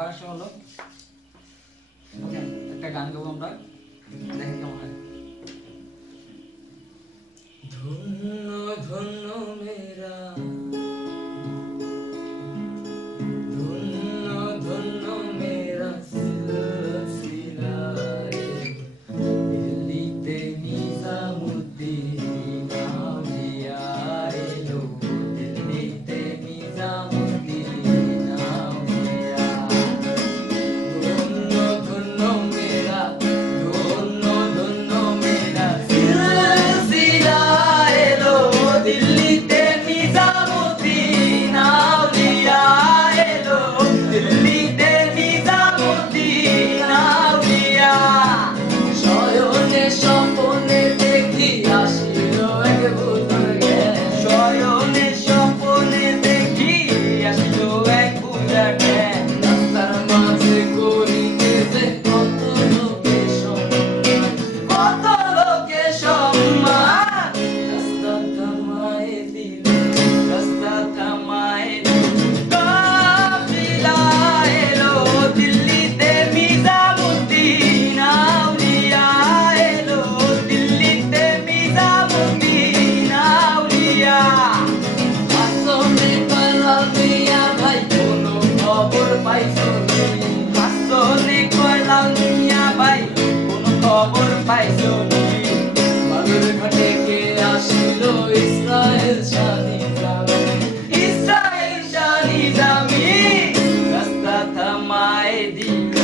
আবার আসা হলো। ওকে, একটা গান গাবো আমরা, দেখেন কেমন হয়। ধন্য ধন্য মেরা, ধন্য ধন্য মেরা সিলসিলা রে, দিল্লিতে নিজামুদ্দিন আউলিয়া এলো, দিল্লিতে নিজামুদ্দিন আউলিয়া। ধন্য ধন্য মেরা, ধন্য ধন্য মেরা সিলসিলা এলো, দিল্লিতে নিজামুদ্দিন আউলিয়া এলো, দিল্লিতে নিজামুদ্দিন আউলিয়া। শয়নে স্বপনে দেখি আসিল এক বুজুর্গে, শয়নে স্বপনে দেখি আসিল এক বুজুর্গে, রাস্তার মাঝে করিতেছে কত লোকে সম্মান, কত লোকে সম্মান। রাস্তা থামায় দিল, রাস্তা থামায় দিল, কাফিলা এলো, দিল্লিতে নিজামুদ্দিন আউলিয়া এলো, দিল্লিতে নিজামুদ্দিন আউলিয়া। হাসনে কয়লাল মিয়া ভাই কোনো খবর পাইছো নি, হাসনে কয়লাল মিয়া ভাই কোনো খবর পাইছো নি। বালুরঘাটে কে আসিল ইসরায়েল শাহ নিজামী, ইসরায়েল শাহ নিজামী। রাস্তা থামায় দিল,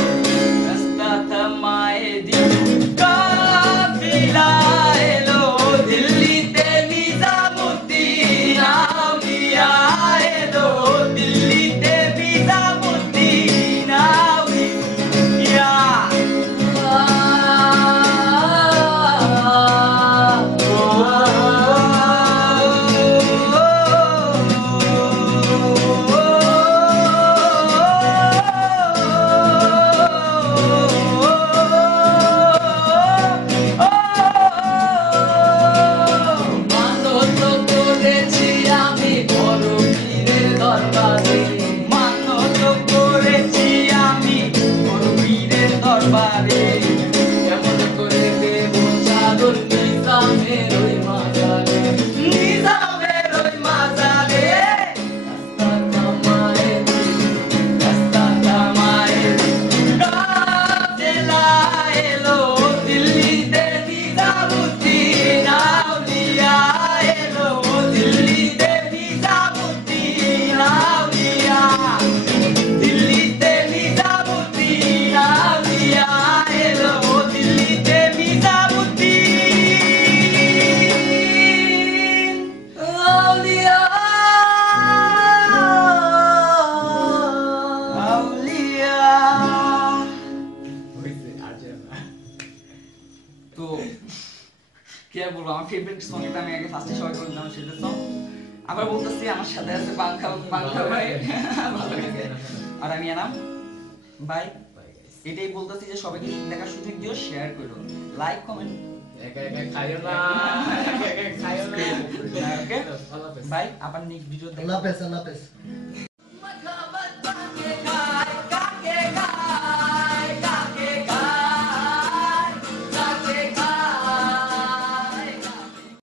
রাস্তা থামায় দিল, কাফিলা এলো, দিল্লিতে নিজামুদ্দিন আউলিয়া এলো, দিল্লিতে নিজামুদ্দিন আউলিয়া। মানত করেছি আমি বড় পীরের দরবারে, মানত করেছি আমি বড় পীরের দরবারে। কেমন করে দেব চাদর নিজামের ওই মাজারে, নিজামের ওই মাজারে। রাস্তা থামায় দিল, রাস্তা থামায় দিল, কাফেলা এলো, দিল্লিতে নিজামুদ্দিন আউলিয়া এলো, দিল্লিতে নিজামুদ্দিন আউলিয়া, দিল্লিতে নিজামুদ্দিন আউলিয়া এলো, দিল্লিতে নিজামুদ্দিন আউলিয়া আউলিয়া। তো কি আর বলবো, আমার ফেভারিট সং এটা আমি আগে ফার্স্টে সবাই বললাম সেটা সং। আবার বলতেছি আমার সাথে আছে বাংখা, বাংখা ভাই ভালো লাগে। আর আমি এনাম ভাই, এটাই বলতেছি যে সবাইকে দেখার সুযোগ দিও, শেয়ার করো, লাইক কমেন্ট। একা একা খাইও না, একা একা খাইও না। ওকে ভাই, আবার নেক্সট ভিডিও আল্লাহ হাফেজ, আল্লাহ হাফেজ।